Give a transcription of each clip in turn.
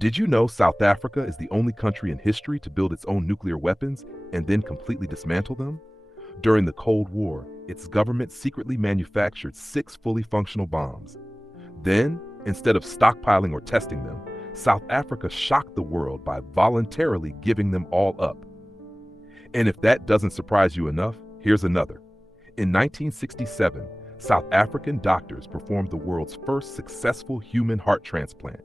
Did you know South Africa is the only country in history to build its own nuclear weapons and then completely dismantle them? During the Cold War, its government secretly manufactured 6 fully functional bombs. Then, instead of stockpiling or testing them, South Africa shocked the world by voluntarily giving them all up. And if that doesn't surprise you enough, here's another. In 1967, South African doctors performed the world's first successful human heart transplant.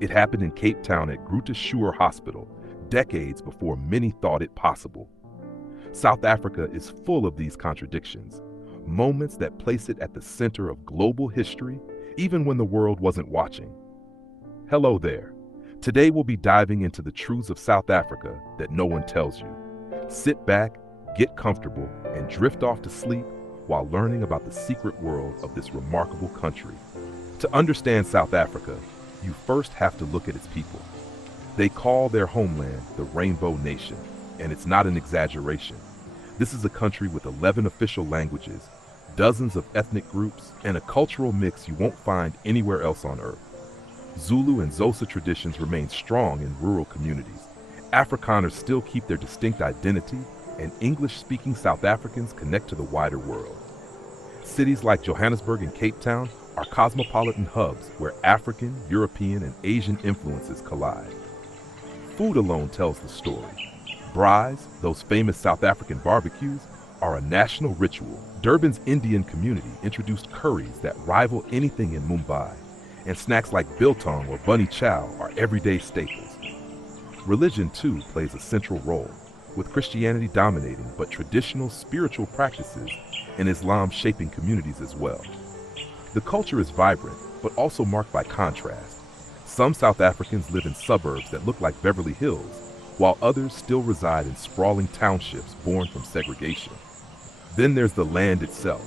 It happened in Cape Town at Groote Schuur Hospital, decades before many thought it possible. South Africa is full of these contradictions, moments that place it at the center of global history, even when the world wasn't watching. Hello there. Today we'll be diving into the truths of South Africa that no one tells you. Sit back, get comfortable, and drift off to sleep while learning about the secret world of this remarkable country. To understand South Africa, you first have to look at its people. They call their homeland the Rainbow Nation, and it's not an exaggeration. This is a country with 11 official languages, dozens of ethnic groups, and a cultural mix you won't find anywhere else on Earth. Zulu and Xhosa traditions remain strong in rural communities. Afrikaners still keep their distinct identity, and English-speaking South Africans connect to the wider world. Cities like Johannesburg and Cape Town are cosmopolitan hubs where African, European, and Asian influences collide. Food alone tells the story. Braais, those famous South African barbecues, are a national ritual. Durban's Indian community introduced curries that rival anything in Mumbai, and snacks like biltong or bunny chow are everyday staples. Religion, too, plays a central role, with Christianity dominating, but traditional spiritual practices and Islam shaping communities as well. The culture is vibrant, but also marked by contrast. Some South Africans live in suburbs that look like Beverly Hills, while others still reside in sprawling townships born from segregation. Then there's the land itself.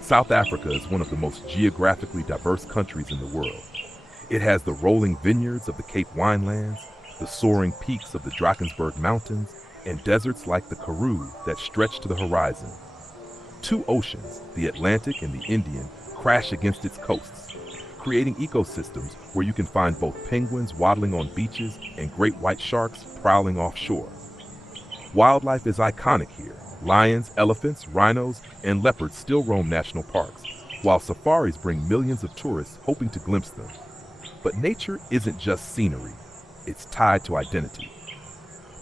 South Africa is one of the most geographically diverse countries in the world. It has the rolling vineyards of the Cape Winelands, the soaring peaks of the Drakensberg Mountains, and deserts like the Karoo that stretch to the horizon. 2 oceans, the Atlantic and the Indian, crash against its coasts, creating ecosystems where you can find both penguins waddling on beaches and great white sharks prowling offshore. Wildlife is iconic here. Lions, elephants, rhinos, and leopards still roam national parks, while safaris bring millions of tourists hoping to glimpse them. But nature isn't just scenery, it's tied to identity.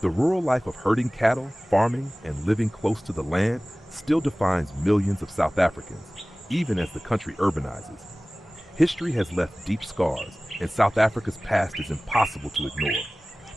The rural life of herding cattle, farming, and living close to the land still defines millions of South Africans, even as the country urbanizes. History has left deep scars, and South Africa's past is impossible to ignore.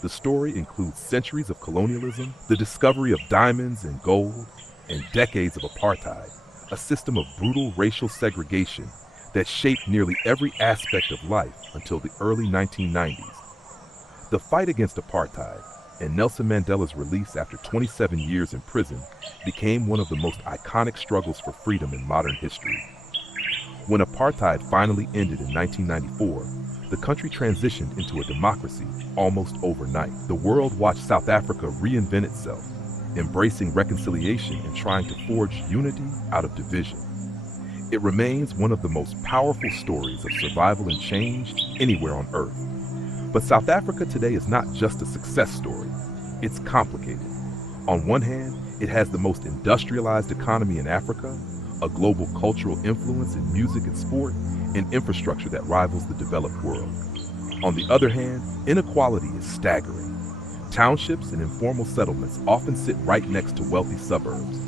The story includes centuries of colonialism, the discovery of diamonds and gold, and decades of apartheid, a system of brutal racial segregation that shaped nearly every aspect of life until the early 1990s. The fight against apartheid and Nelson Mandela's release after 27 years in prison became one of the most iconic struggles for freedom in modern history. When apartheid finally ended in 1994, the country transitioned into a democracy almost overnight. The world watched South Africa reinvent itself, embracing reconciliation and trying to forge unity out of division. It remains one of the most powerful stories of survival and change anywhere on Earth. But South Africa today is not just a success story, it's complicated. On one hand, it has the most industrialized economy in Africa, a global cultural influence in music and sport, and infrastructure that rivals the developed world. On the other hand, inequality is staggering. Townships and informal settlements often sit right next to wealthy suburbs.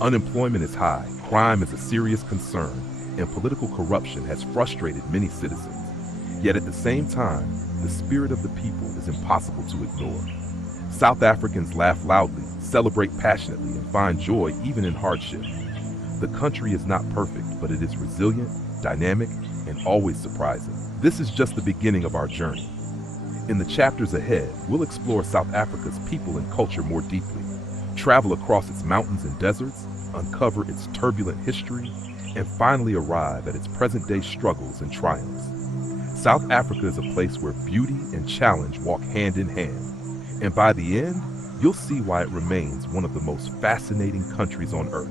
Unemployment is high, crime is a serious concern, and political corruption has frustrated many citizens. Yet at the same time, the spirit of the people is impossible to ignore. South Africans laugh loudly, celebrate passionately, and find joy even in hardship. The country is not perfect, but it is resilient, dynamic, and always surprising. This is just the beginning of our journey. In the chapters ahead, we'll explore South Africa's people and culture more deeply, travel across its mountains and deserts, uncover its turbulent history, and finally arrive at its present-day struggles and triumphs. South Africa is a place where beauty and challenge walk hand in hand, and by the end, you'll see why it remains one of the most fascinating countries on Earth.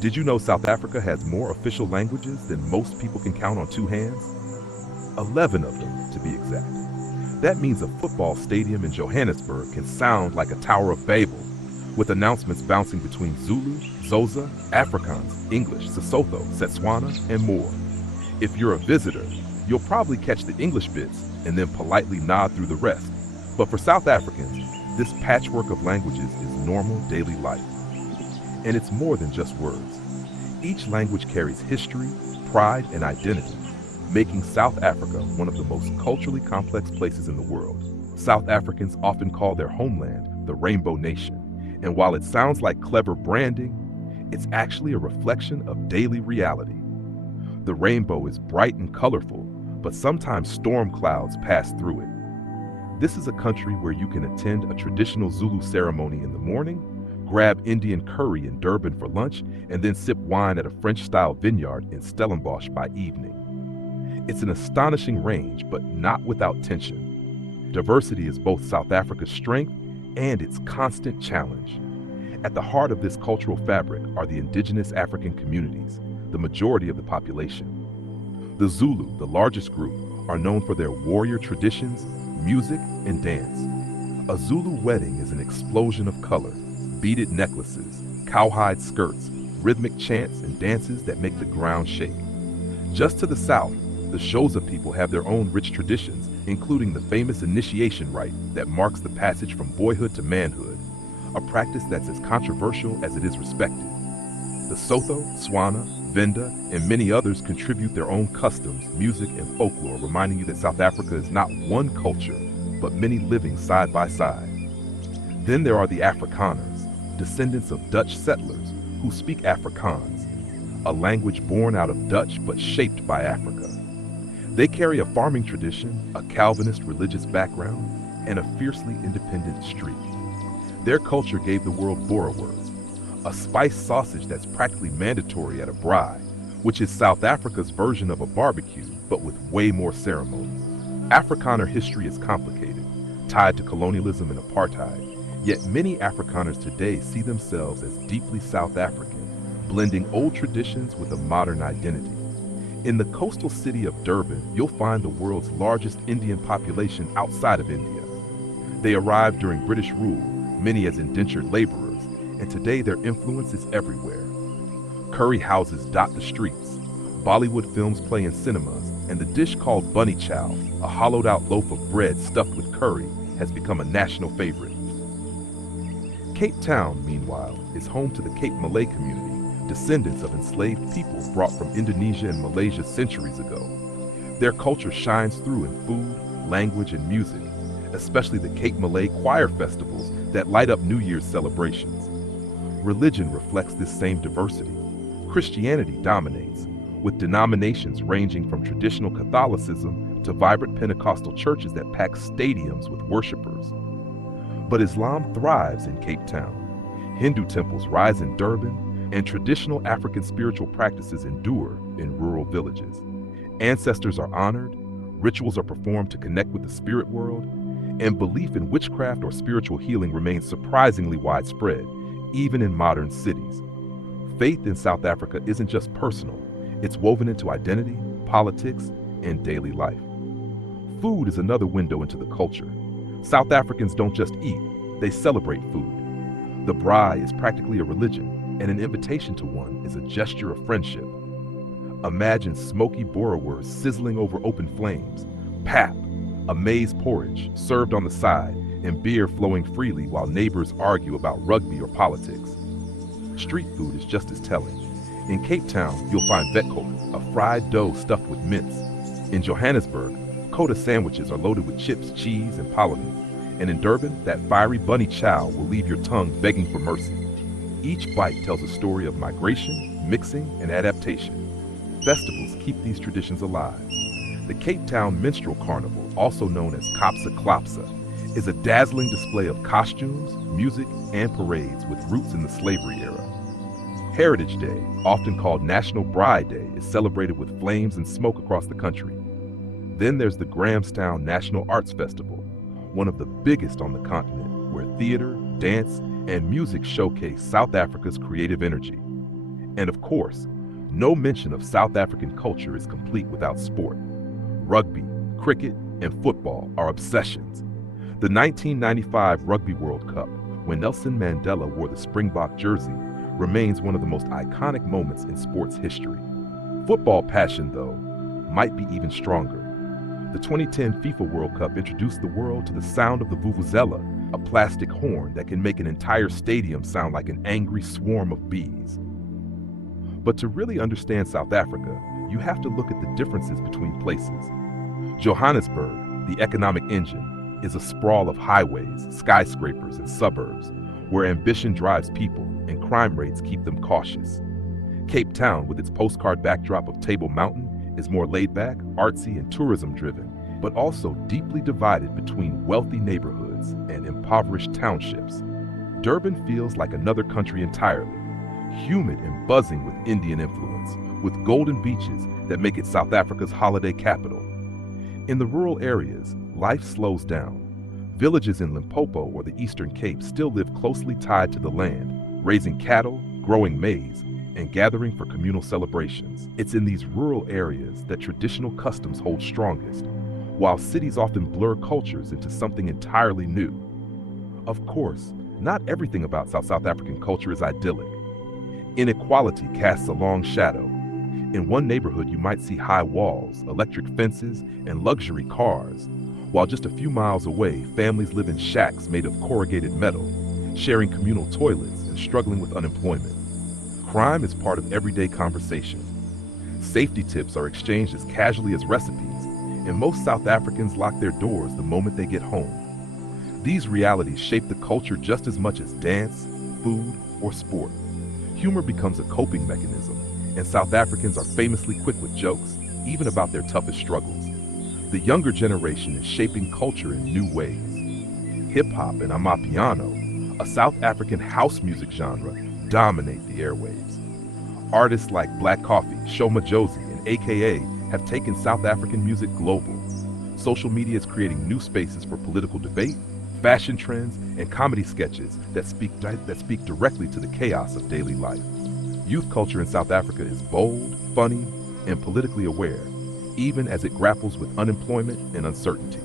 Did you know South Africa has more official languages than most people can count on 2 hands? 11 of them to be exact. That means a football stadium in Johannesburg can sound like a Tower of Babel, with announcements bouncing between Zulu, Xhosa, Afrikaans, English, Sesotho, Setswana, and more. If you're a visitor, you'll probably catch the English bits and then politely nod through the rest. But for South Africans, this patchwork of languages is normal daily life. And it's more than just words. Each language carries history, pride, and identity, making South Africa one of the most culturally complex places in the world. South Africans often call their homeland the Rainbow Nation. And while it sounds like clever branding, it's actually a reflection of daily reality. The rainbow is bright and colorful, but sometimes storm clouds pass through it. This is a country where you can attend a traditional Zulu ceremony in the morning, grab Indian curry in Durban for lunch, and then sip wine at a French-style vineyard in Stellenbosch by evening. It's an astonishing range, but not without tension. Diversity is both South Africa's strength and its constant challenge. At the heart of this cultural fabric are the indigenous African communities, the majority of the population. The Zulu, the largest group, are known for their warrior traditions, music, and dance. A Zulu wedding is an explosion of color, beaded necklaces, cowhide skirts, rhythmic chants, and dances that make the ground shake. Just to the south, the Xhosa people have their own rich traditions, including the famous initiation rite that marks the passage from boyhood to manhood, a practice that's as controversial as it is respected. The Sotho, Swana, Venda, and many others contribute their own customs, music, and folklore, reminding you that South Africa is not one culture, but many living side by side. Then there are the Afrikaners, descendants of Dutch settlers who speak Afrikaans, a language born out of Dutch but shaped by Africa. They carry a farming tradition, a Calvinist religious background, and a fiercely independent streak. Their culture gave the world boerewors, a spiced sausage that's practically mandatory at a braai, which is South Africa's version of a barbecue, but with way more ceremony. Afrikaner history is complicated, tied to colonialism and apartheid, yet many Afrikaners today see themselves as deeply South African, blending old traditions with a modern identity. In the coastal city of Durban, you'll find the world's largest Indian population outside of India. They arrived during British rule, many as indentured laborers, and today their influence is everywhere. Curry houses dot the streets, Bollywood films play in cinemas, and the dish called bunny chow, a hollowed-out loaf of bread stuffed with curry, has become a national favorite. Cape Town, meanwhile, is home to the Cape Malay community, descendants of enslaved people brought from Indonesia and Malaysia centuries ago. Their culture shines through in food, language, and music, especially the Cape Malay choir festivals that light up New Year's celebrations. Religion reflects this same diversity. Christianity dominates, with denominations ranging from traditional Catholicism to vibrant Pentecostal churches that pack stadiums with worshipers. But Islam thrives in Cape Town. Hindu temples rise in Durban, and traditional African spiritual practices endure in rural villages. Ancestors are honored, rituals are performed to connect with the spirit world, and belief in witchcraft or spiritual healing remains surprisingly widespread, even in modern cities. Faith in South Africa isn't just personal, it's woven into identity, politics, and daily life. Food is another window into the culture. South Africans don't just eat, they celebrate food. The braai is practically a religion, and an invitation to one is a gesture of friendship. Imagine smoky boerewors sizzling over open flames, pap, a maize porridge served on the side, and beer flowing freely while neighbors argue about rugby or politics. Street food is just as telling. In Cape Town, you'll find vetkoek, a fried dough stuffed with mince. In Johannesburg, kota sandwiches are loaded with chips, cheese, and palamute. And in Durban, that fiery bunny chow will leave your tongue begging for mercy. Each bite tells a story of migration, mixing, and adaptation. Festivals keep these traditions alive. The Cape Town Minstrel Carnival, also known as Kapsa Klapsa, is a dazzling display of costumes, music, and parades with roots in the slavery era. Heritage Day, often called National Braai Day, is celebrated with flames and smoke across the country. Then there's the Grahamstown National Arts Festival, one of the biggest on the continent, where theater, dance, and music showcase South Africa's creative energy. And of course, no mention of South African culture is complete without sport. Rugby, cricket, and football are obsessions. The 1995 Rugby World Cup, when Nelson Mandela wore the Springbok jersey, remains one of the most iconic moments in sports history. Football passion, though, might be even stronger. The 2010 FIFA World Cup introduced the world to the sound of the vuvuzela, a plastic horn that can make an entire stadium sound like an angry swarm of bees. But to really understand South Africa, you have to look at the differences between places. Johannesburg, the economic engine, is a sprawl of highways, skyscrapers, and suburbs, where ambition drives people and crime rates keep them cautious. Cape Town, with its postcard backdrop of Table Mountain, is more laid-back, artsy, and tourism-driven, but also deeply divided between wealthy neighborhoods and impoverished townships. Durban feels like another country entirely, humid and buzzing with Indian influence, with golden beaches that make it South Africa's holiday capital. In the rural areas, life slows down. Villages in Limpopo or the Eastern Cape still live closely tied to the land, raising cattle, growing maize, and gathering for communal celebrations. It's in these rural areas that traditional customs hold strongest, while cities often blur cultures into something entirely new. Of course, not everything about South African culture is idyllic. Inequality casts a long shadow. In one neighborhood, you might see high walls, electric fences, and luxury cars, while just a few miles away, families live in shacks made of corrugated metal, sharing communal toilets and struggling with unemployment. Crime is part of everyday conversation. Safety tips are exchanged as casually as recipes, and most South Africans lock their doors the moment they get home. These realities shape the culture just as much as dance, food, or sport. Humor becomes a coping mechanism, and South Africans are famously quick with jokes, even about their toughest struggles. The younger generation is shaping culture in new ways. Hip-hop and Amapiano, a South African house music genre, dominate the airwaves. Artists like Black Coffee, Shoma Josie, and AKA have taken South African music global. Social media is creating new spaces for political debate, fashion trends, and comedy sketches that speak directly to the chaos of daily life. Youth culture in South Africa is bold, funny, and politically aware, even as it grapples with unemployment and uncertainty.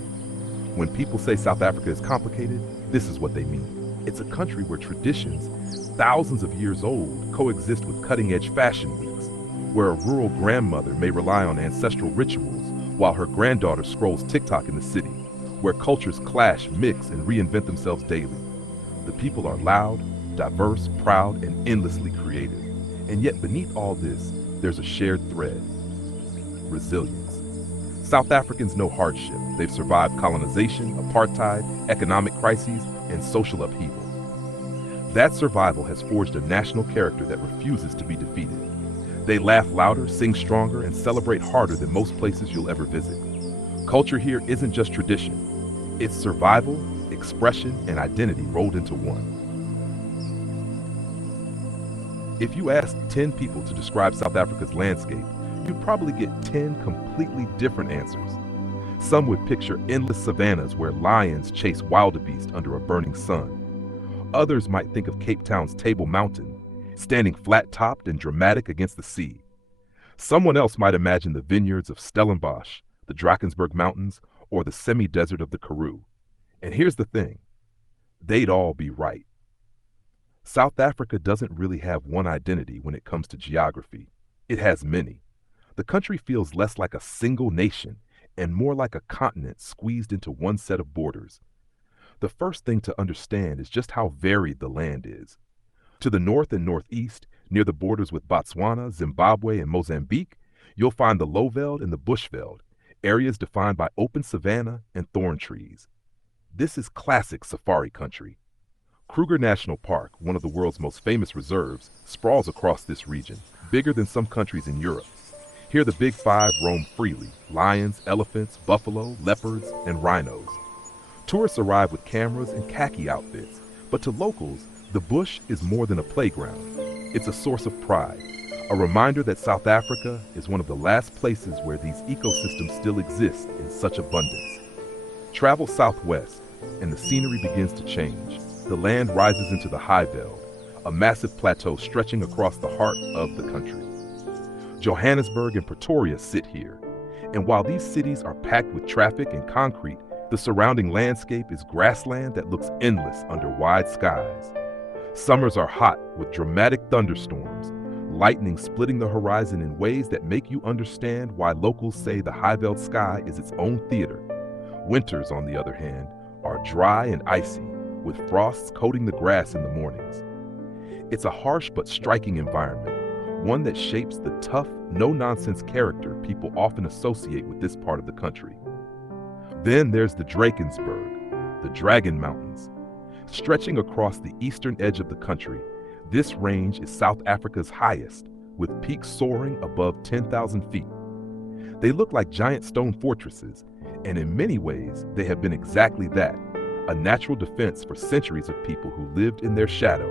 When people say South Africa is complicated, this is what they mean. It's a country where traditions, thousands of years old, coexist with cutting-edge fashion weeks, where a rural grandmother may rely on ancestral rituals while her granddaughter scrolls TikTok in the city, where cultures clash, mix, and reinvent themselves daily. The people are loud, diverse, proud, and endlessly creative. And yet beneath all this, there's a shared thread: resilience. South Africans know hardship. They've survived colonization, apartheid, economic crises, and social upheaval. That survival has forged a national character that refuses to be defeated. They laugh louder, sing stronger, and celebrate harder than most places you'll ever visit. Culture here isn't just tradition. It's survival, expression, and identity rolled into one. If you asked 10 people to describe South Africa's landscape, you'd probably get 10 completely different answers. Some would picture endless savannas where lions chase wildebeest under a burning sun. Others might think of Cape Town's Table Mountain, standing flat-topped and dramatic against the sea. Someone else might imagine the vineyards of Stellenbosch, the Drakensberg Mountains, or the semi-desert of the Karoo. And here's the thing: they'd all be right. South Africa doesn't really have one identity when it comes to geography. It has many. The country feels less like a single nation and more like a continent squeezed into one set of borders. The first thing to understand is just how varied the land is. To the north and northeast, near the borders with Botswana, Zimbabwe, and Mozambique, you'll find the lowveld and the bushveld, areas defined by open savanna and thorn trees. This is classic safari country. Kruger National Park, one of the world's most famous reserves, sprawls across this region, bigger than some countries in Europe. Here the big five roam freely: lions, elephants, buffalo, leopards, and rhinos. Tourists arrive with cameras and khaki outfits, but to locals, the bush is more than a playground. It's a source of pride, a reminder that South Africa is one of the last places where these ecosystems still exist in such abundance. Travel southwest, and the scenery begins to change. The land rises into the high veld, a massive plateau stretching across the heart of the country. Johannesburg and Pretoria sit here. And while these cities are packed with traffic and concrete, the surrounding landscape is grassland that looks endless under wide skies. Summers are hot with dramatic thunderstorms, lightning splitting the horizon in ways that make you understand why locals say the Highveld sky is its own theater. Winters, on the other hand, are dry and icy, with frosts coating the grass in the mornings. It's a harsh but striking environment, one that shapes the tough, no-nonsense character people often associate with this part of the country. Then there's the Drakensberg, the Dragon Mountains. Stretching across the eastern edge of the country, this range is South Africa's highest, with peaks soaring above 10,000 feet. They look like giant stone fortresses, and in many ways, they have been exactly that, a natural defense for centuries of people who lived in their shadow.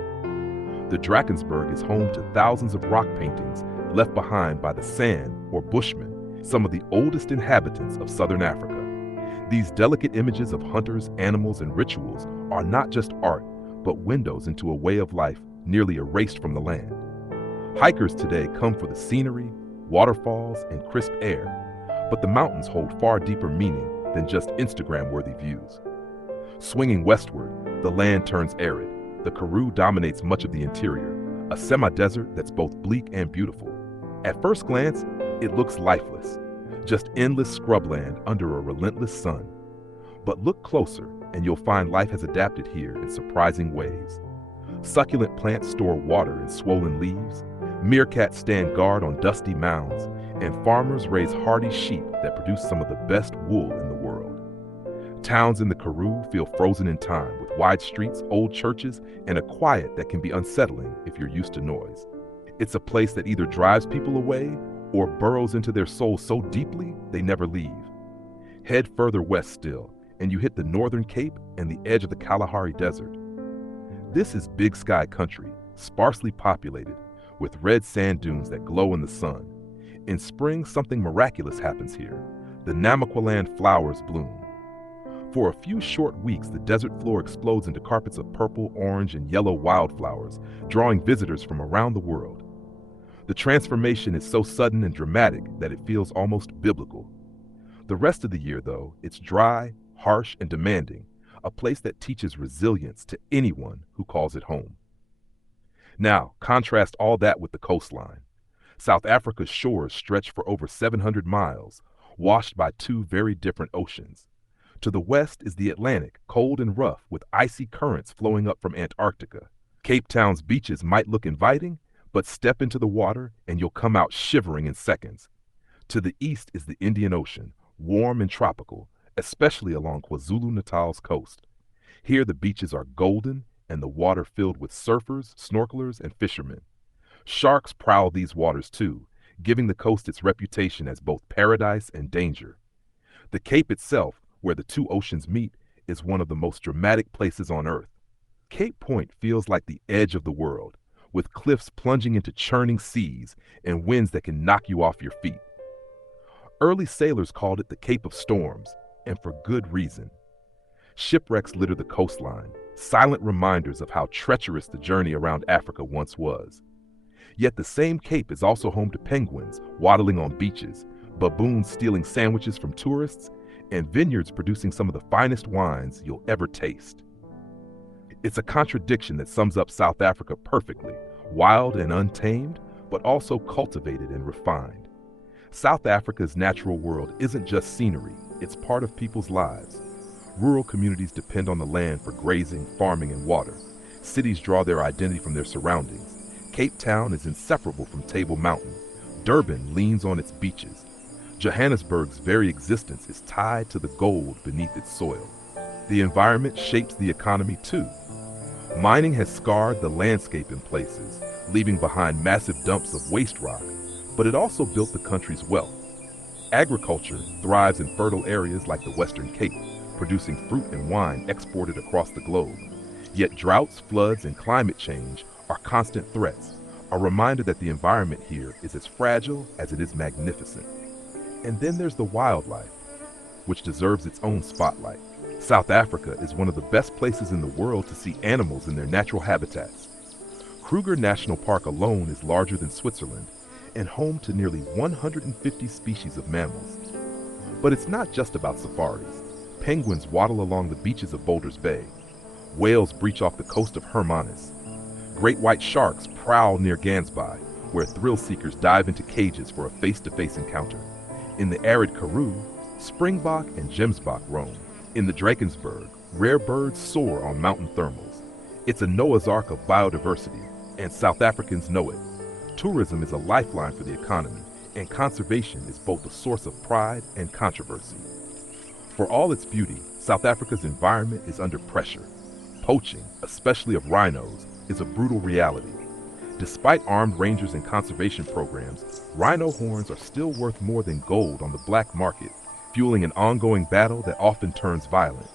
The Drakensberg is home to thousands of rock paintings left behind by the San, or Bushmen, some of the oldest inhabitants of southern Africa. These delicate images of hunters, animals, and rituals are not just art, but windows into a way of life nearly erased from the land. Hikers today come for the scenery, waterfalls, and crisp air, but the mountains hold far deeper meaning than just Instagram-worthy views. Swinging westward, the land turns arid. The Karoo dominates much of the interior, a semi-desert that's both bleak and beautiful. At first glance, it looks lifeless, just endless scrubland under a relentless sun. But look closer, and you'll find life has adapted here in surprising ways. Succulent plants store water in swollen leaves, meerkats stand guard on dusty mounds, and farmers raise hardy sheep that produce some of the best wool in the world. Towns in the Karoo feel frozen in time, with wide streets, old churches, and a quiet that can be unsettling if you're used to noise. It's a place that either drives people away or burrows into their souls so deeply they never leave. Head further west still, and you hit the Northern Cape and the edge of the Kalahari Desert. This is big sky country, sparsely populated, with red sand dunes that glow in the sun. In spring, something miraculous happens here. The Namaqualand flowers bloom. For a few short weeks, the desert floor explodes into carpets of purple, orange, and yellow wildflowers, drawing visitors from around the world. The transformation is so sudden and dramatic that it feels almost biblical. The rest of the year, though, it's dry, harsh, and demanding, a place that teaches resilience to anyone who calls it home. Now, contrast all that with the coastline. South Africa's shores stretch for over 700 miles, washed by two very different oceans. To the west is the Atlantic, cold and rough, with icy currents flowing up from Antarctica. Cape Town's beaches might look inviting, but step into the water and you'll come out shivering in seconds. To the east is the Indian Ocean, warm and tropical, especially along KwaZulu-Natal's coast. Here the beaches are golden and the water filled with surfers, snorkelers, and fishermen. Sharks prowl these waters too, giving the coast its reputation as both paradise and danger. The Cape itself, where the two oceans meet, is one of the most dramatic places on Earth. Cape Point feels like the edge of the world, with cliffs plunging into churning seas and winds that can knock you off your feet. Early sailors called it the Cape of Storms, and for good reason. Shipwrecks litter the coastline, silent reminders of how treacherous the journey around Africa once was. Yet the same Cape is also home to penguins waddling on beaches, baboons stealing sandwiches from tourists, and vineyards producing some of the finest wines you'll ever taste. It's a contradiction that sums up South Africa perfectly, wild and untamed, but also cultivated and refined. South Africa's natural world isn't just scenery, it's part of people's lives. Rural communities depend on the land for grazing, farming, and water. Cities draw their identity from their surroundings. Cape Town is inseparable from Table Mountain. Durban leans on its beaches. Johannesburg's very existence is tied to the gold beneath its soil. The environment shapes the economy too. Mining has scarred the landscape in places, leaving behind massive dumps of waste rock, but it also built the country's wealth. Agriculture thrives in fertile areas like the Western Cape, producing fruit and wine exported across the globe. Yet droughts, floods, and climate change are constant threats, a reminder that the environment here is as fragile as it is magnificent. And then there's the wildlife, which deserves its own spotlight. South Africa is one of the best places in the world to see animals in their natural habitats. Kruger National Park alone is larger than Switzerland and home to nearly 150 species of mammals. But it's not just about safaris. Penguins waddle along the beaches of Boulders Bay. Whales breach off the coast of Hermanus. Great white sharks prowl near Gansby, where thrill-seekers dive into cages for a face-to-face encounter. In the arid Karoo, springbok and gemsbok roam. In the Drakensberg, rare birds soar on mountain thermals. It's a Noah's Ark of biodiversity, and South Africans know it. Tourism is a lifeline for the economy, and conservation is both a source of pride and controversy. For all its beauty, South Africa's environment is under pressure. Poaching, especially of rhinos, is a brutal reality. Despite armed rangers and conservation programs, rhino horns are still worth more than gold on the black market, fueling an ongoing battle that often turns violent.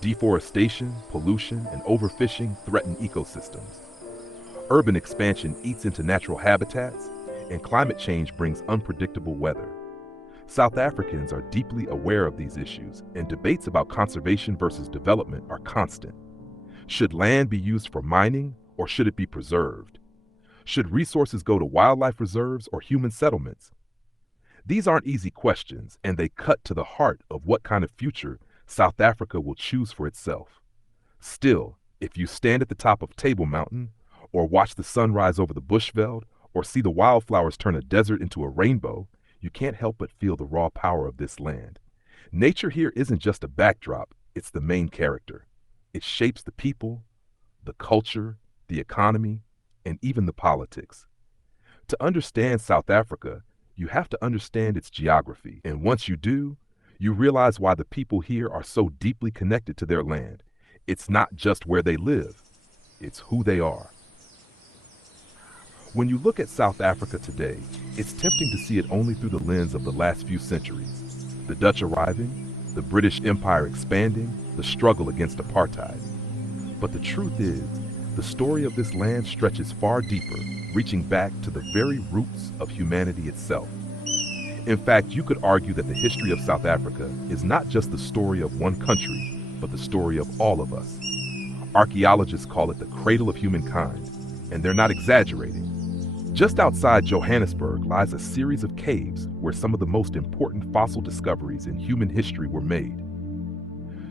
Deforestation, pollution, and overfishing threaten ecosystems. Urban expansion eats into natural habitats, and climate change brings unpredictable weather. South Africans are deeply aware of these issues, and debates about conservation versus development are constant. Should land be used for mining, or should it be preserved? Should resources go to wildlife reserves or human settlements? These aren't easy questions, and they cut to the heart of what kind of future South Africa will choose for itself. Still, if you stand at the top of Table Mountain, or watch the sun rise over the Bushveld, or see the wildflowers turn a desert into a rainbow, you can't help but feel the raw power of this land. Nature here isn't just a backdrop, it's the main character. It shapes the people, the culture, the economy, and even the politics. To understand South Africa, you have to understand its geography, and once you do, you realize why the people here are so deeply connected to their land. It's not just where they live, it's who they are. When you look at South Africa today, it's tempting to see it only through the lens of the last few centuries. The Dutch arriving, the British Empire expanding, the struggle against apartheid. But the truth is, the story of this land stretches far deeper, reaching back to the very roots of humanity itself. In fact, you could argue that the history of South Africa is not just the story of one country, but the story of all of us. Archaeologists call it the cradle of humankind, and they're not exaggerating. Just outside Johannesburg lies a series of caves where some of the most important fossil discoveries in human history were made.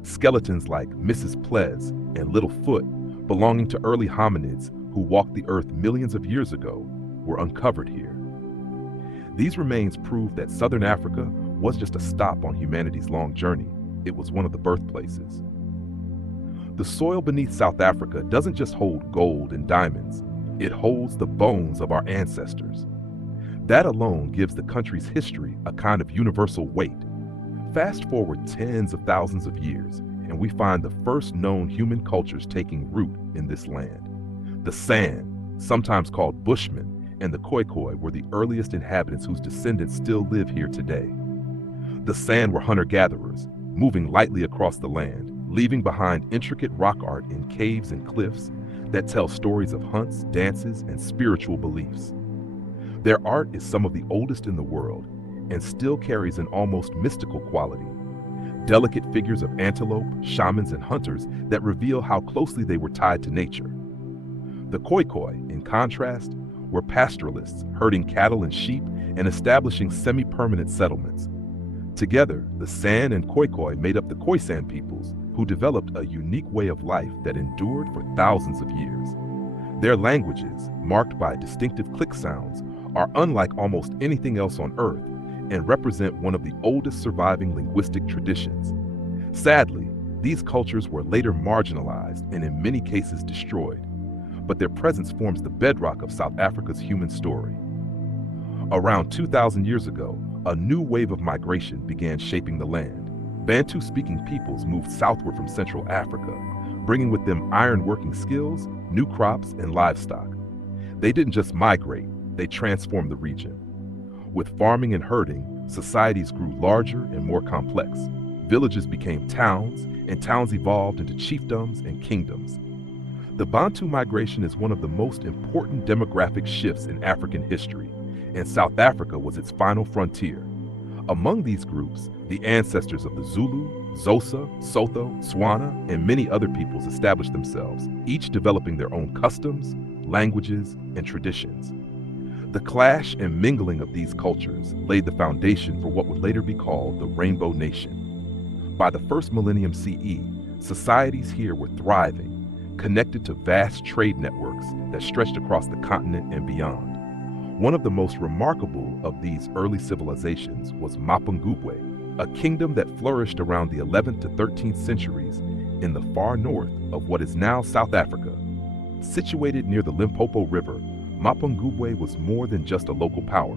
Skeletons like Mrs. Ples and Little Foot, belonging to early hominids who walked the earth millions of years ago, were uncovered here. These remains prove that Southern Africa was just a stop on humanity's long journey. It was one of the birthplaces. The soil beneath South Africa doesn't just hold gold and diamonds, it holds the bones of our ancestors. That alone gives the country's history a kind of universal weight. Fast forward tens of thousands of years, and we find the first known human cultures taking root in this land. The San, sometimes called Bushmen, and the Khoikhoi were the earliest inhabitants whose descendants still live here today. The San were hunter-gatherers, moving lightly across the land, leaving behind intricate rock art in caves and cliffs that tell stories of hunts, dances, and spiritual beliefs. Their art is some of the oldest in the world and still carries an almost mystical quality. Delicate figures of antelope, shamans, and hunters that reveal how closely they were tied to nature. The Khoikhoi, in contrast, were pastoralists, herding cattle and sheep and establishing semi-permanent settlements. Together, the San and Khoikhoi made up the Khoisan peoples, who developed a unique way of life that endured for thousands of years. Their languages, marked by distinctive click sounds, are unlike almost anything else on Earth and represent one of the oldest surviving linguistic traditions. Sadly, these cultures were later marginalized and in many cases destroyed, but their presence forms the bedrock of South Africa's human story. Around 2,000 years ago, a new wave of migration began shaping the land. Bantu-speaking peoples moved southward from Central Africa, bringing with them iron-working skills, new crops, and livestock. They didn't just migrate, they transformed the region. With farming and herding, societies grew larger and more complex. Villages became towns, and towns evolved into chiefdoms and kingdoms. The Bantu migration is one of the most important demographic shifts in African history, and South Africa was its final frontier. Among these groups, the ancestors of the Zulu, Xhosa, Sotho, Tswana, and many other peoples established themselves, each developing their own customs, languages, and traditions. The clash and mingling of these cultures laid the foundation for what would later be called the Rainbow Nation. By the first millennium CE, societies here were thriving, connected to vast trade networks that stretched across the continent and beyond. One of the most remarkable of these early civilizations was Mapungubwe, a kingdom that flourished around the 11th to 13th centuries in the far north of what is now South Africa. Situated near the Limpopo River, Mapungubwe was more than just a local power.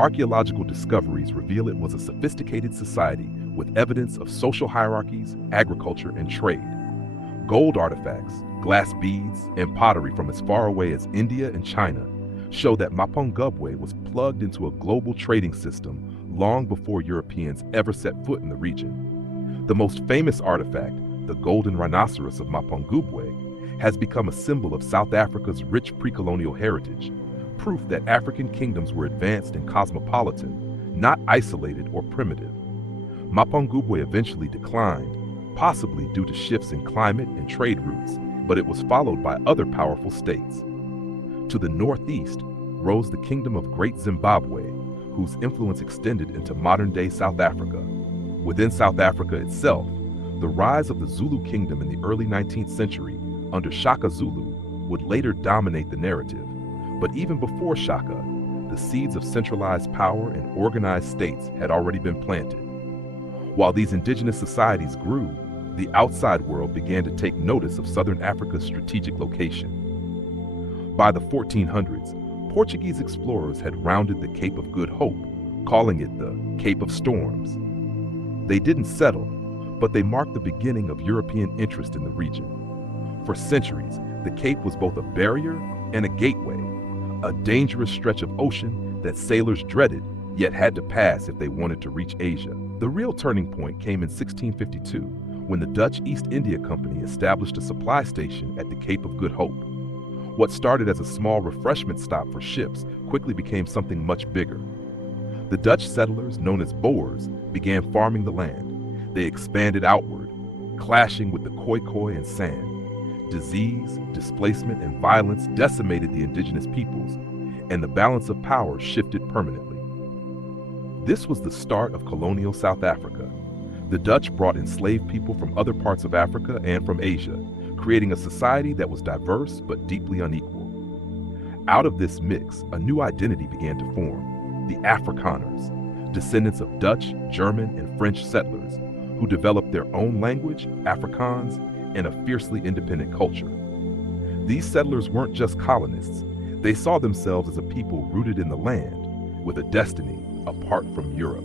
Archaeological discoveries reveal it was a sophisticated society with evidence of social hierarchies, agriculture, and trade. Gold artifacts, glass beads, and pottery from as far away as India and China show that Mapungubwe was plugged into a global trading system long before Europeans ever set foot in the region. The most famous artifact, the golden rhinoceros of Mapungubwe, has become a symbol of South Africa's rich pre-colonial heritage, proof that African kingdoms were advanced and cosmopolitan, not isolated or primitive. Mapungubwe eventually declined, possibly due to shifts in climate and trade routes, but it was followed by other powerful states. To the northeast rose the Kingdom of Great Zimbabwe, whose influence extended into modern-day South Africa. Within South Africa itself, the rise of the Zulu kingdom in the early 19th century under Shaka Zulu would later dominate the narrative. But even before Shaka, the seeds of centralized power and organized states had already been planted. While these indigenous societies grew, the outside world began to take notice of Southern Africa's strategic location. By the 1400s, Portuguese explorers had rounded the Cape of Good Hope, calling it the Cape of Storms. They didn't settle, but they marked the beginning of European interest in the region. For centuries, the Cape was both a barrier and a gateway, a dangerous stretch of ocean that sailors dreaded yet had to pass if they wanted to reach Asia. The real turning point came in 1652, when the Dutch East India Company established a supply station at the Cape of Good Hope. What started as a small refreshment stop for ships quickly became something much bigger. The Dutch settlers, known as Boers, began farming the land. They expanded outward, clashing with the Khoikhoi and San. Disease, displacement, and violence decimated the indigenous peoples, and the balance of power shifted permanently. This was the start of colonial South Africa. The Dutch brought enslaved people from other parts of Africa and from Asia, creating a society that was diverse but deeply unequal. Out of this mix, a new identity began to form: the Afrikaners, descendants of Dutch, German, and French settlers who developed their own language, Afrikaans, and a fiercely independent culture. These settlers weren't just colonists. They saw themselves as a people rooted in the land, with a destiny apart from Europe.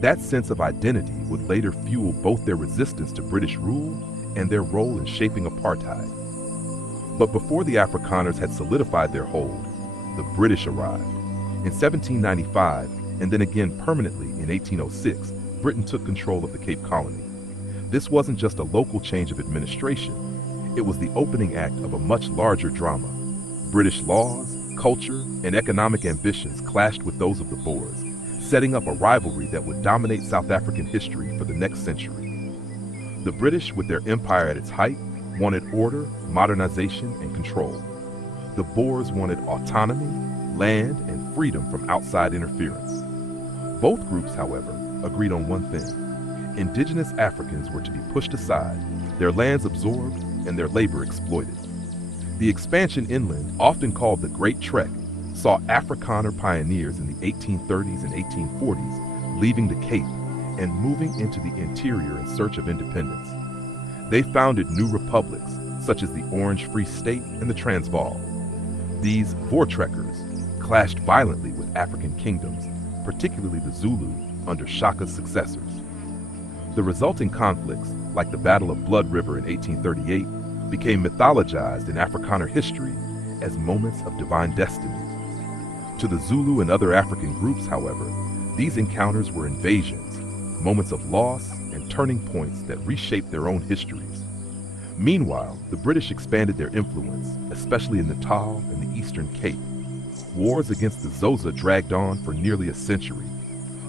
That sense of identity would later fuel both their resistance to British rule and their role in shaping apartheid. But before the Afrikaners had solidified their hold, the British arrived. In 1795, and then again permanently in 1806, Britain took control of the Cape Colony. This wasn't just a local change of administration, it was the opening act of a much larger drama. British laws, culture, and economic ambitions clashed with those of the Boers, setting up a rivalry that would dominate South African history for the next century. The British, with their empire at its height, wanted order, modernization, and control. The Boers wanted autonomy, land, and freedom from outside interference. Both groups, however, agreed on one thing: indigenous Africans were to be pushed aside, their lands absorbed, and their labor exploited. The expansion inland, often called the Great Trek, saw Afrikaner pioneers in the 1830s and 1840s leaving the Cape and moving into the interior in search of independence. They founded new republics, such as the Orange Free State and the Transvaal. These Voortrekkers clashed violently with African kingdoms, particularly the Zulu under Shaka's successors. The resulting conflicts, like the Battle of Blood River in 1838, became mythologized in Afrikaner history as moments of divine destiny. To the Zulu and other African groups, however, these encounters were invasions, moments of loss and turning points that reshaped their own histories. Meanwhile, the British expanded their influence, especially in Natal and the Eastern Cape. Wars against the Xhosa dragged on for nearly a century,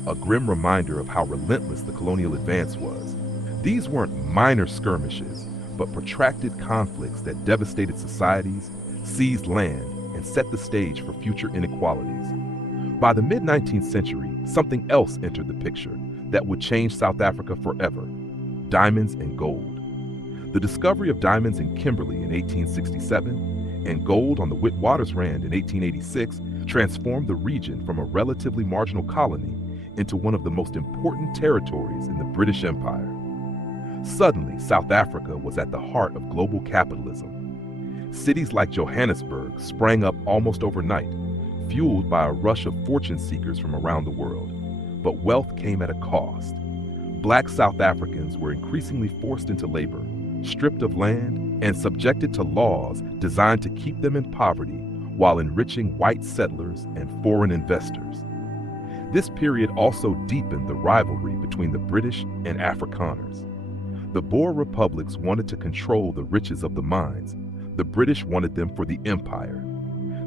a grim reminder of how relentless the colonial advance was. These weren't minor skirmishes, but protracted conflicts that devastated societies, seized land, and set the stage for future inequalities. By the mid-19th century, something else entered the picture that would change South Africa forever: diamonds and gold. The discovery of diamonds in Kimberley in 1867 and gold on the Witwatersrand in 1886 transformed the region from a relatively marginal colony into one of the most important territories in the British Empire. Suddenly, South Africa was at the heart of global capitalism. Cities like Johannesburg sprang up almost overnight, fueled by a rush of fortune seekers from around the world. But wealth came at a cost. Black South Africans were increasingly forced into labor, stripped of land, and subjected to laws designed to keep them in poverty while enriching white settlers and foreign investors. This period also deepened the rivalry between the British and Afrikaners. The Boer republics wanted to control the riches of the mines. The British wanted them for the empire.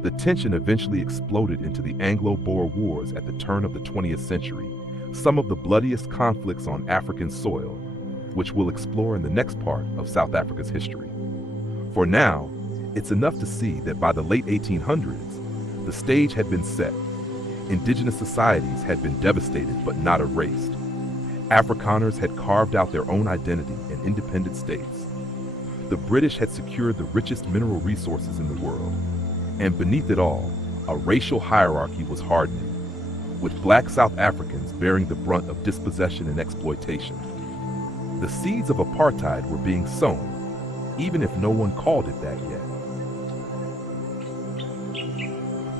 The tension eventually exploded into the Anglo-Boer Wars at the turn of the 20th century, some of the bloodiest conflicts on African soil, which we'll explore in the next part of South Africa's history. For now, it's enough to see that by the late 1800s, the stage had been set. Indigenous societies had been devastated but not erased. Afrikaners had carved out their own identity in independent states. The British had secured the richest mineral resources in the world. And beneath it all, a racial hierarchy was hardening, with black South Africans bearing the brunt of dispossession and exploitation. The seeds of apartheid were being sown, even if no one called it that yet.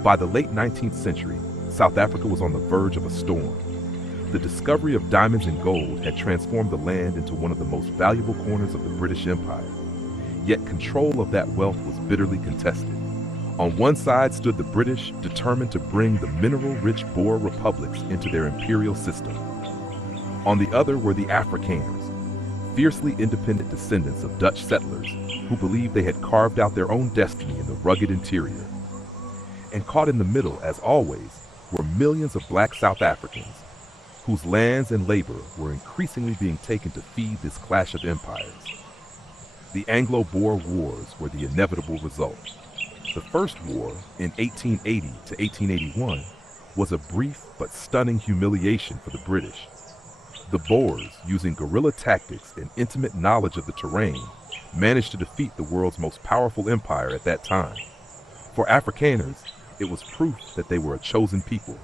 By the late 19th century, South Africa was on the verge of a storm. The discovery of diamonds and gold had transformed the land into one of the most valuable corners of the British Empire. Yet control of that wealth was bitterly contested. On one side stood the British, determined to bring the mineral-rich Boer republics into their imperial system. On the other were the Afrikaners, fiercely independent descendants of Dutch settlers who believed they had carved out their own destiny in the rugged interior. And caught in the middle, as always, were millions of black South Africans, whose lands and labor were increasingly being taken to feed this clash of empires. The Anglo-Boer Wars were the inevitable result. The First War, in 1880 to 1881, was a brief but stunning humiliation for the British. The Boers, using guerrilla tactics and intimate knowledge of the terrain, managed to defeat the world's most powerful empire at that time. For Afrikaners, it was proof that they were a chosen people,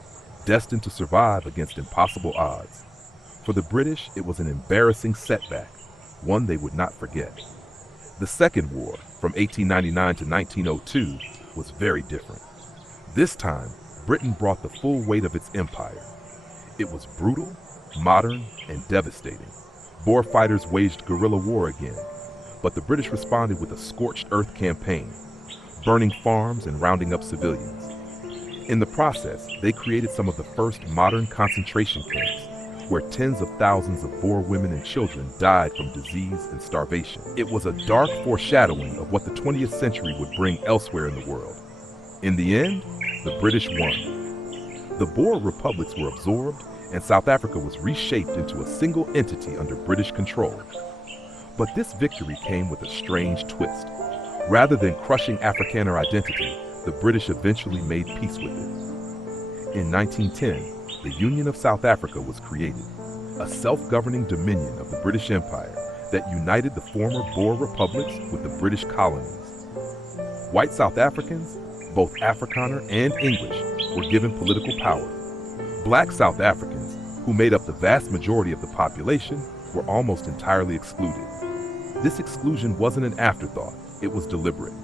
destined to survive against impossible odds. For the British, it was an embarrassing setback, one they would not forget. The Second War, from 1899 to 1902, was very different. This time, Britain brought the full weight of its empire. It was brutal, modern, and devastating. Boer fighters waged guerrilla war again, but the British responded with a scorched earth campaign, burning farms and rounding up civilians. In the process, they created some of the first modern concentration camps, where tens of thousands of Boer women and children died from disease and starvation. It was a dark foreshadowing of what the 20th century would bring elsewhere in the world. In the end, the British won. The Boer republics were absorbed, and South Africa was reshaped into a single entity under British control. But this victory came with a strange twist. Rather than crushing Afrikaner identity, the British eventually made peace with it. In 1910, the Union of South Africa was created, a self-governing dominion of the British Empire that united the former Boer republics with the British colonies. White South Africans, both Afrikaner and English, were given political power. Black South Africans, who made up the vast majority of the population, were almost entirely excluded. This exclusion wasn't an afterthought, it was deliberate.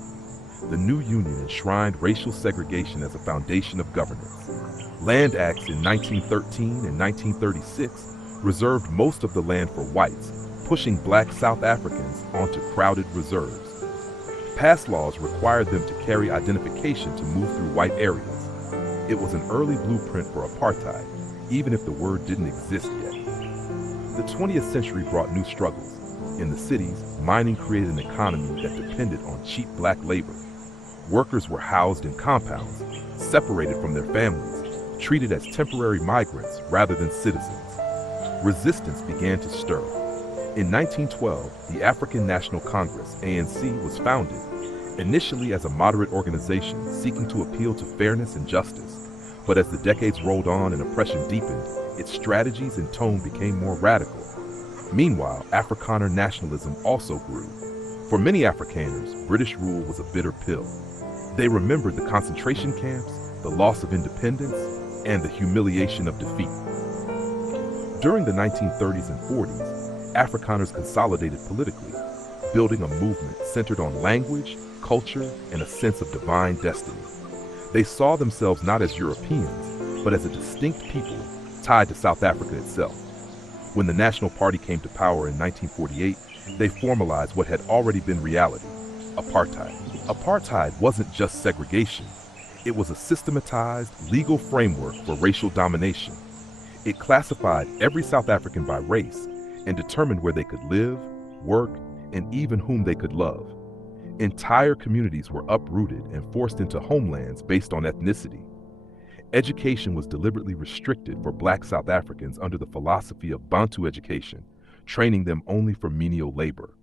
The new union enshrined racial segregation as a foundation of governance. Land Acts in 1913 and 1936 reserved most of the land for whites, pushing black South Africans onto crowded reserves. Pass laws required them to carry identification to move through white areas. It was an early blueprint for apartheid, even if the word didn't exist yet. The 20th century brought new struggles. In the cities, mining created an economy that depended on cheap black labor. Workers were housed in compounds, separated from their families, treated as temporary migrants rather than citizens. Resistance began to stir. In 1912, the African National Congress, ANC, was founded, Initially as a moderate organization seeking to appeal to fairness and justice, but as the decades rolled on and oppression deepened, its strategies and tone became more radical. Meanwhile, Afrikaner nationalism also grew. For many Afrikaners, British rule was a bitter pill. They remembered the concentration camps, the loss of independence, and the humiliation of defeat. During the 1930s and 40s, Afrikaners consolidated politically, building a movement centered on language, culture, and a sense of divine destiny. They saw themselves not as Europeans, but as a distinct people tied to South Africa itself. When the National Party came to power in 1948, they formalized what had already been reality: apartheid. Apartheid wasn't just segregation. It was a systematized, legal framework for racial domination. It classified every South African by race and determined where they could live, work, and even whom they could love. Entire communities were uprooted and forced into homelands based on ethnicity. Education was deliberately restricted for Black South Africans under the philosophy of Bantu education, training them only for menial labor.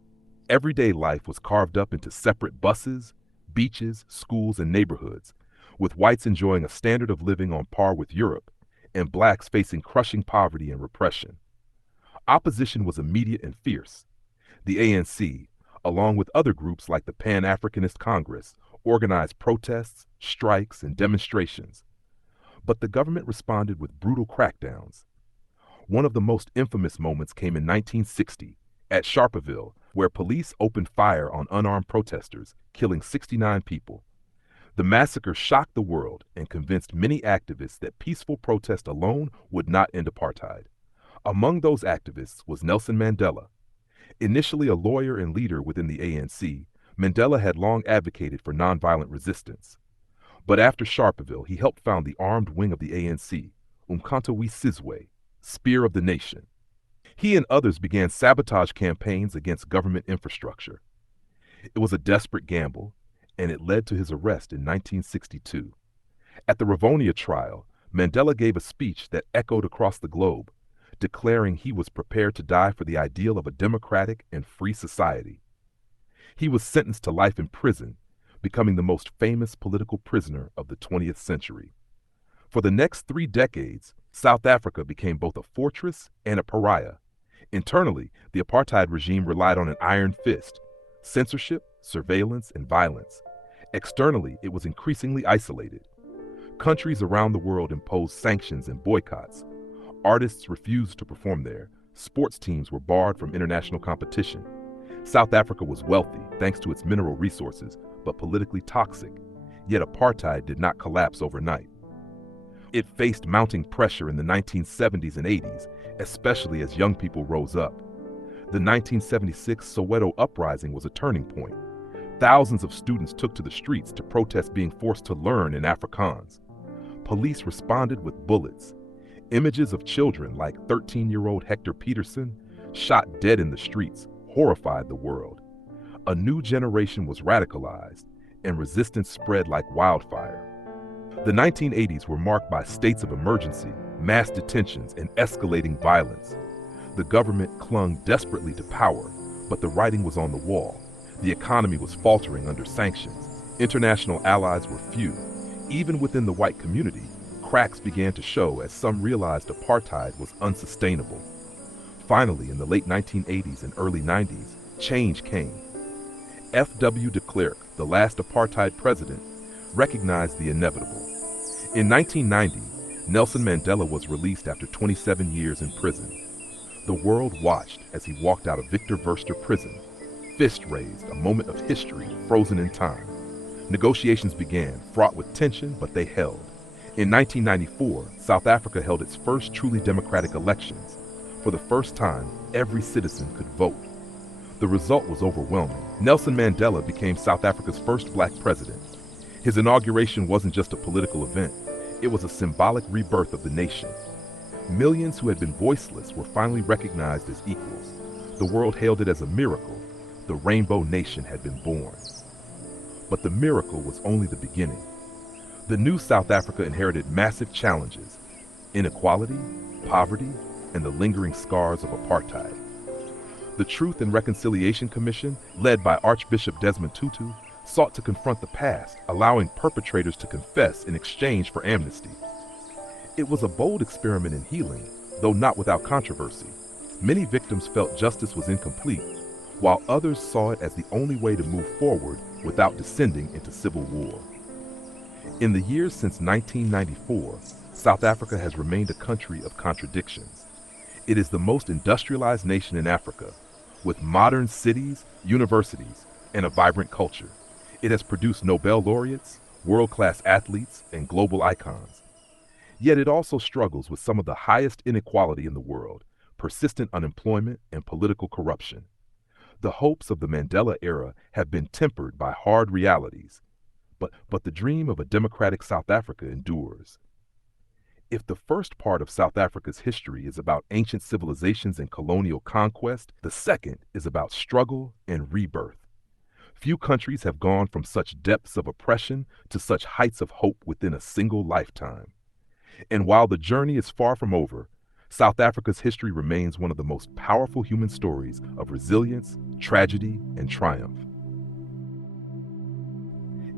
Everyday life was carved up into separate buses, beaches, schools, and neighborhoods, with whites enjoying a standard of living on par with Europe, and blacks facing crushing poverty and repression. Opposition was immediate and fierce. The ANC, along with other groups like the Pan-Africanist Congress, organized protests, strikes, and demonstrations. But the government responded with brutal crackdowns. One of the most infamous moments came in 1960, at Sharpeville, where police opened fire on unarmed protesters, killing 69 people. The massacre shocked the world and convinced many activists that peaceful protest alone would not end apartheid. Among those activists was Nelson Mandela. Initially a lawyer and leader within the ANC, Mandela had long advocated for nonviolent resistance. But after Sharpeville, he helped found the armed wing of the ANC, Umkhonto we Sizwe, Spear of the Nation. He and others began sabotage campaigns against government infrastructure. It was a desperate gamble, and it led to his arrest in 1962. At the Rivonia trial, Mandela gave a speech that echoed across the globe, declaring he was prepared to die for the ideal of a democratic and free society. He was sentenced to life in prison, becoming the most famous political prisoner of the 20th century. For the next 3 decades, South Africa became both a fortress and a pariah. Internally, the apartheid regime relied on an iron fist: censorship, surveillance, and violence. Externally, it was increasingly isolated. Countries around the world imposed sanctions and boycotts. Artists refused to perform there. Sports teams were barred from international competition. South Africa was wealthy thanks to its mineral resources, but politically toxic. Yet apartheid did not collapse overnight. It faced mounting pressure in the 1970s and 80s, especially as young people rose up. The 1976 Soweto uprising was a turning point. Thousands of students took to the streets to protest being forced to learn in Afrikaans. Police responded with bullets. Images of children like 13-year-old Hector Peterson, shot dead in the streets, horrified the world. A new generation was radicalized, and resistance spread like wildfire. The 1980s were marked by states of emergency, mass detentions, and escalating violence. The government clung desperately to power, but the writing was on the wall. The economy was faltering under sanctions. International allies were few. Even within the white community, cracks began to show as some realized apartheid was unsustainable. Finally, in the late 1980s and early 90s, change came. F.W. de Klerk, the last apartheid president, recognized the inevitable. In 1990, Nelson Mandela was released after 27 years in prison. The world watched as he walked out of Victor Verster prison. Fist raised, a moment of history frozen in time. Negotiations began, fraught with tension, but they held. In 1994, South Africa held its first truly democratic elections. For the first time, every citizen could vote. The result was overwhelming. Nelson Mandela became South Africa's first black president. His inauguration wasn't just a political event, it was a symbolic rebirth of the nation. Millions who had been voiceless were finally recognized as equals. The world hailed it as a miracle. The Rainbow Nation had been born. But the miracle was only the beginning. The new South Africa inherited massive challenges: inequality, poverty, and the lingering scars of apartheid. The Truth and Reconciliation Commission, led by Archbishop Desmond Tutu, sought to confront the past, allowing perpetrators to confess in exchange for amnesty. It was a bold experiment in healing, though not without controversy. Many victims felt justice was incomplete, while others saw it as the only way to move forward without descending into civil war. In the years since 1994, South Africa has remained a country of contradictions. It is the most industrialized nation in Africa, with modern cities, universities, and a vibrant culture. It has produced Nobel laureates, world-class athletes, and global icons. Yet it also struggles with some of the highest inequality in the world, persistent unemployment, and political corruption. The hopes of the Mandela era have been tempered by hard realities, but the dream of a democratic South Africa endures. If the first part of South Africa's history is about ancient civilizations and colonial conquest, the second is about struggle and rebirth. Few countries have gone from such depths of oppression to such heights of hope within a single lifetime. And while the journey is far from over, South Africa's history remains one of the most powerful human stories of resilience, tragedy, and triumph.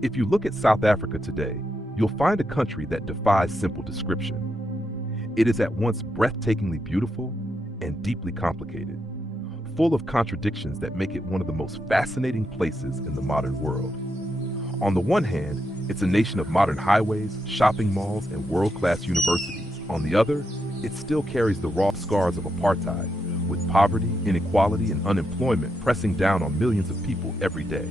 If you look at South Africa today, you'll find a country that defies simple description. It is at once breathtakingly beautiful and deeply complicated, full of contradictions that make it one of the most fascinating places in the modern world. On the one hand, it's a nation of modern highways, shopping malls, and world-class universities. On the other, it still carries the raw scars of apartheid, with poverty, inequality, and unemployment pressing down on millions of people every day.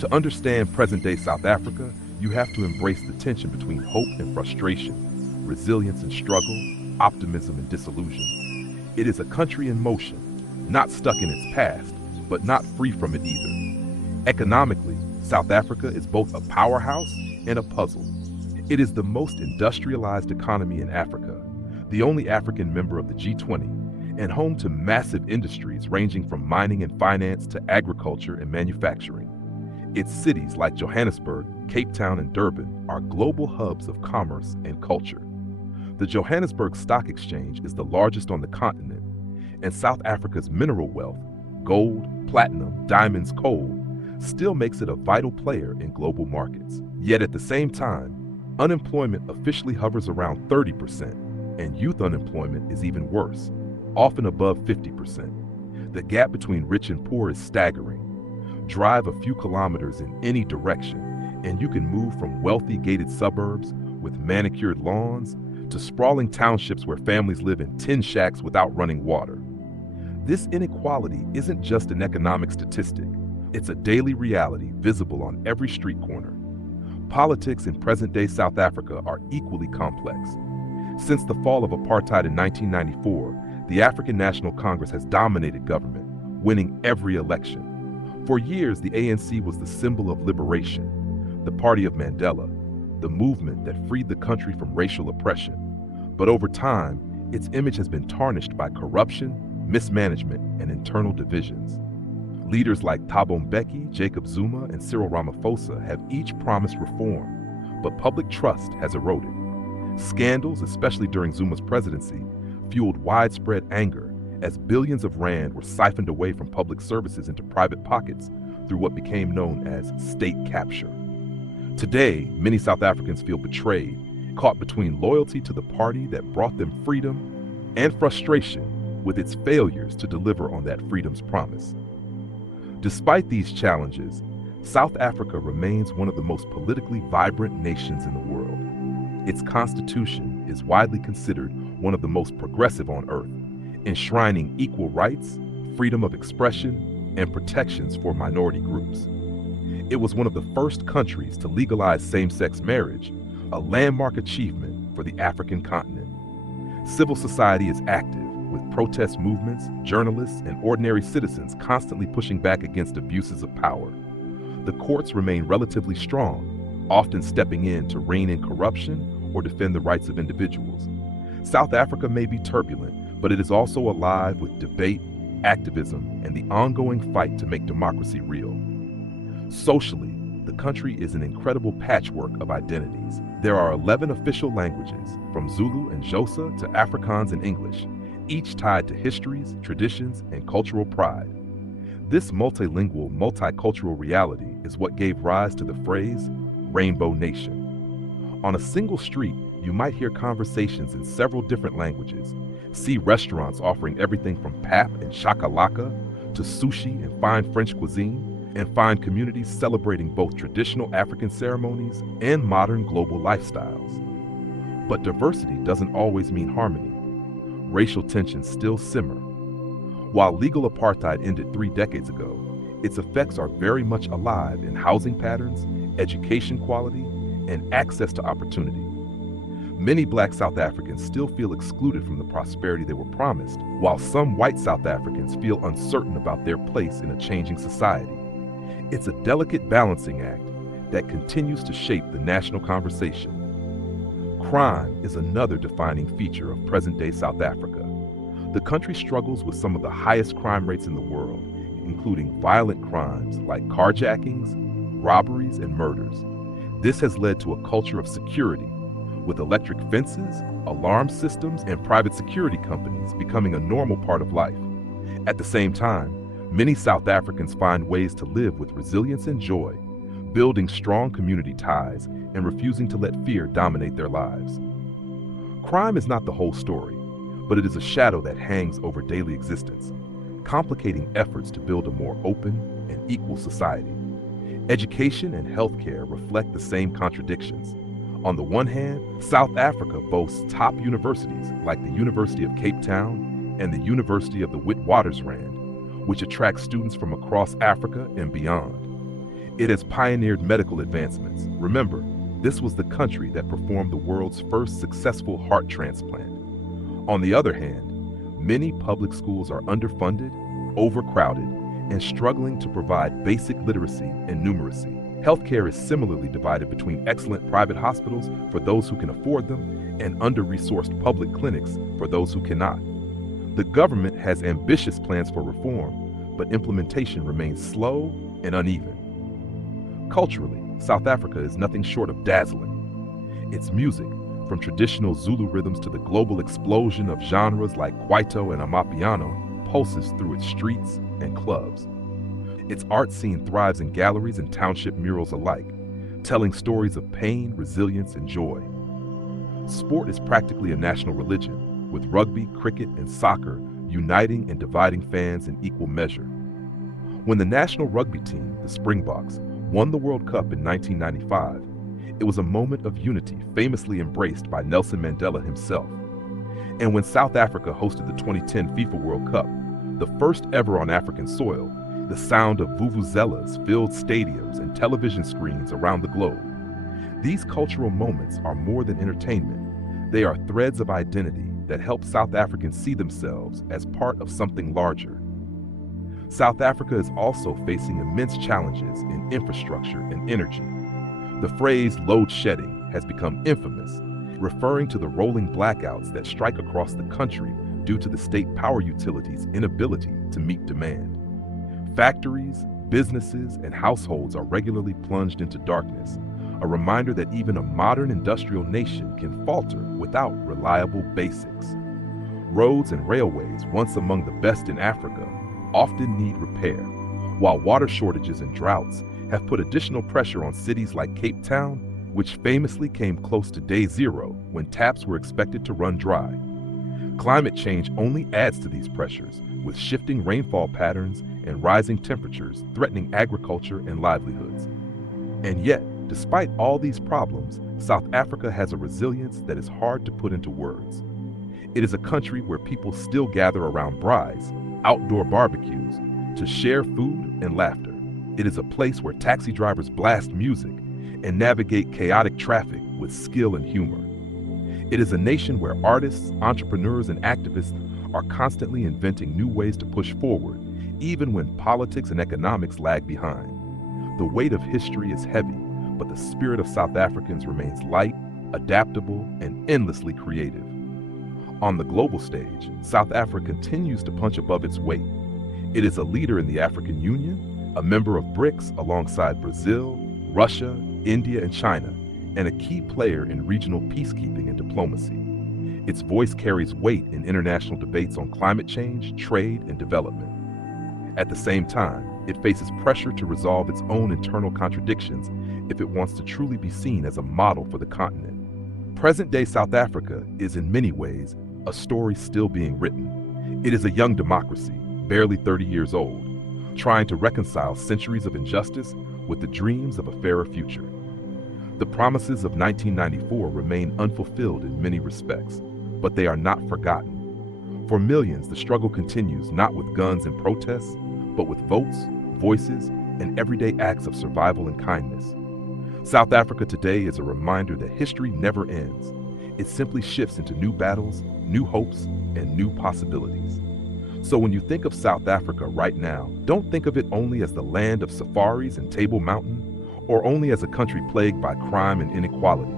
To understand present-day South Africa, you have to embrace the tension between hope and frustration, resilience and struggle, optimism and disillusion. It is a country in motion, not stuck in its past, but not free from it either. Economically, South Africa is both a powerhouse and a puzzle. It is the most industrialized economy in Africa, the only African member of the G20, and home to massive industries ranging from mining and finance to agriculture and manufacturing. Its cities like Johannesburg, Cape Town, and Durban are global hubs of commerce and culture. The Johannesburg Stock Exchange is the largest on the continent, and South Africa's mineral wealth, gold, platinum, diamonds, coal, still makes it a vital player in global markets. Yet at the same time, unemployment officially hovers around 30%, and youth unemployment is even worse, often above 50%. The gap between rich and poor is staggering. Drive a few kilometers in any direction, and you can move from wealthy gated suburbs with manicured lawns to sprawling townships where families live in tin shacks without running water. This inequality isn't just an economic statistic. It's a daily reality visible on every street corner. Politics in present-day South Africa are equally complex. Since the fall of apartheid in 1994, the African National Congress has dominated government, winning every election. For years, the ANC was the symbol of liberation, the party of Mandela, the movement that freed the country from racial oppression. But over time, its image has been tarnished by corruption, mismanagement, and internal divisions. Leaders like Thabo Mbeki, Jacob Zuma, and Cyril Ramaphosa have each promised reform, but public trust has eroded. Scandals, especially during Zuma's presidency, fueled widespread anger as billions of rand were siphoned away from public services into private pockets through what became known as state capture. Today, many South Africans feel betrayed, caught between loyalty to the party that brought them freedom and frustration with its failures to deliver on that freedom's promise. Despite these challenges, South Africa remains one of the most politically vibrant nations in the world. Its constitution is widely considered one of the most progressive on earth, enshrining equal rights, freedom of expression, and protections for minority groups. It was one of the first countries to legalize same-sex marriage, a landmark achievement for the African continent. Civil society is active, with protest movements, journalists, and ordinary citizens constantly pushing back against abuses of power. The courts remain relatively strong, often stepping in to rein in corruption or defend the rights of individuals. South Africa may be turbulent, but it is also alive with debate, activism, and the ongoing fight to make democracy real. Socially, the country is an incredible patchwork of identities. There are 11 official languages, from Zulu and Xhosa to Afrikaans and English, each tied to histories, traditions, and cultural pride. This multilingual, multicultural reality is what gave rise to the phrase Rainbow Nation. On a single street, you might hear conversations in several different languages, see restaurants offering everything from pap and shakalaka to sushi and fine French cuisine, and find communities celebrating both traditional African ceremonies and modern global lifestyles. But diversity doesn't always mean harmony. Racial tensions still simmer. While legal apartheid ended 3 decades ago, its effects are very much alive in housing patterns, education quality, and access to opportunity. Many Black South Africans still feel excluded from the prosperity they were promised, while some white South Africans feel uncertain about their place in a changing society. It's a delicate balancing act that continues to shape the national conversation. Crime is another defining feature of present-day South Africa. The country struggles with some of the highest crime rates in the world, including violent crimes like carjackings, robberies, and murders. This has led to a culture of security, with electric fences, alarm systems, and private security companies becoming a normal part of life. At the same time, many South Africans find ways to live with resilience and joy, building strong community ties and refusing to let fear dominate their lives. Crime is not the whole story, but it is a shadow that hangs over daily existence, complicating efforts to build a more open and equal society. Education and healthcare reflect the same contradictions. On the one hand, South Africa boasts top universities like the University of Cape Town and the University of the Witwatersrand, which attracts students from across Africa and beyond. It has pioneered medical advancements. Remember, this was the country that performed the world's first successful heart transplant. On the other hand, many public schools are underfunded, overcrowded, and struggling to provide basic literacy and numeracy. Healthcare is similarly divided between excellent private hospitals for those who can afford them and under-resourced public clinics for those who cannot. The government has ambitious plans for reform, but implementation remains slow and uneven. Culturally, South Africa is nothing short of dazzling. Its music, from traditional Zulu rhythms to the global explosion of genres like Kwaito and Amapiano, pulses through its streets and clubs. Its art scene thrives in galleries and township murals alike, telling stories of pain, resilience, and joy. Sport is practically a national religion, with rugby, cricket, and soccer uniting and dividing fans in equal measure. When the national rugby team, the Springboks, won the World Cup in 1995, it was a moment of unity famously embraced by Nelson Mandela himself. And when South Africa hosted the 2010 FIFA World Cup, the first ever on African soil, the sound of vuvuzelas filled stadiums and television screens around the globe. These cultural moments are more than entertainment. They are threads of identity that help South Africans see themselves as part of something larger. South Africa is also facing immense challenges in infrastructure and energy. The phrase load shedding has become infamous, referring to the rolling blackouts that strike across the country due to the state power utilities' inability to meet demand. Factories, businesses, and households are regularly plunged into darkness, a reminder that even a modern industrial nation can falter without reliable basics. Roads and railways, once among the best in Africa, often need repair, while water shortages and droughts have put additional pressure on cities like Cape Town, which famously came close to day zero when taps were expected to run dry. Climate change only adds to these pressures, with shifting rainfall patterns and rising temperatures threatening agriculture and livelihoods. And yet, despite all these problems, South Africa has a resilience that is hard to put into words. It is a country where people still gather around braais, outdoor barbecues, to share food and laughter. It is a place where taxi drivers blast music and navigate chaotic traffic with skill and humor. It is a nation where artists, entrepreneurs, and activists are constantly inventing new ways to push forward, even when politics and economics lag behind. The weight of history is heavy, but the spirit of South Africans remains light, adaptable, and endlessly creative. On the global stage, South Africa continues to punch above its weight. It is a leader in the African Union, a member of BRICS alongside Brazil, Russia, India, and China, and a key player in regional peacekeeping and diplomacy. Its voice carries weight in international debates on climate change, trade, and development. At the same time, it faces pressure to resolve its own internal contradictions if it wants to truly be seen as a model for the continent. Present-day South Africa is in many ways a story still being written. It is a young democracy, barely 30 years old, trying to reconcile centuries of injustice with the dreams of a fairer future. The promises of 1994 remain unfulfilled in many respects, but they are not forgotten. For millions, the struggle continues not with guns and protests, but with votes, voices, and everyday acts of survival and kindness. South Africa today is a reminder that history never ends. It simply shifts into new battles, new hopes, and new possibilities. So when you think of South Africa right now, don't think of it only as the land of safaris and Table Mountain, or only as a country plagued by crime and inequality.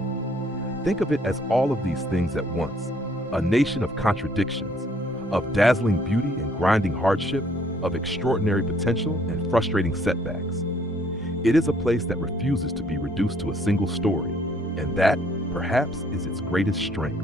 Think of it as all of these things at once, a nation of contradictions, of dazzling beauty and grinding hardship, of extraordinary potential and frustrating setbacks. It is a place that refuses to be reduced to a single story, and that, perhaps, is its greatest strength.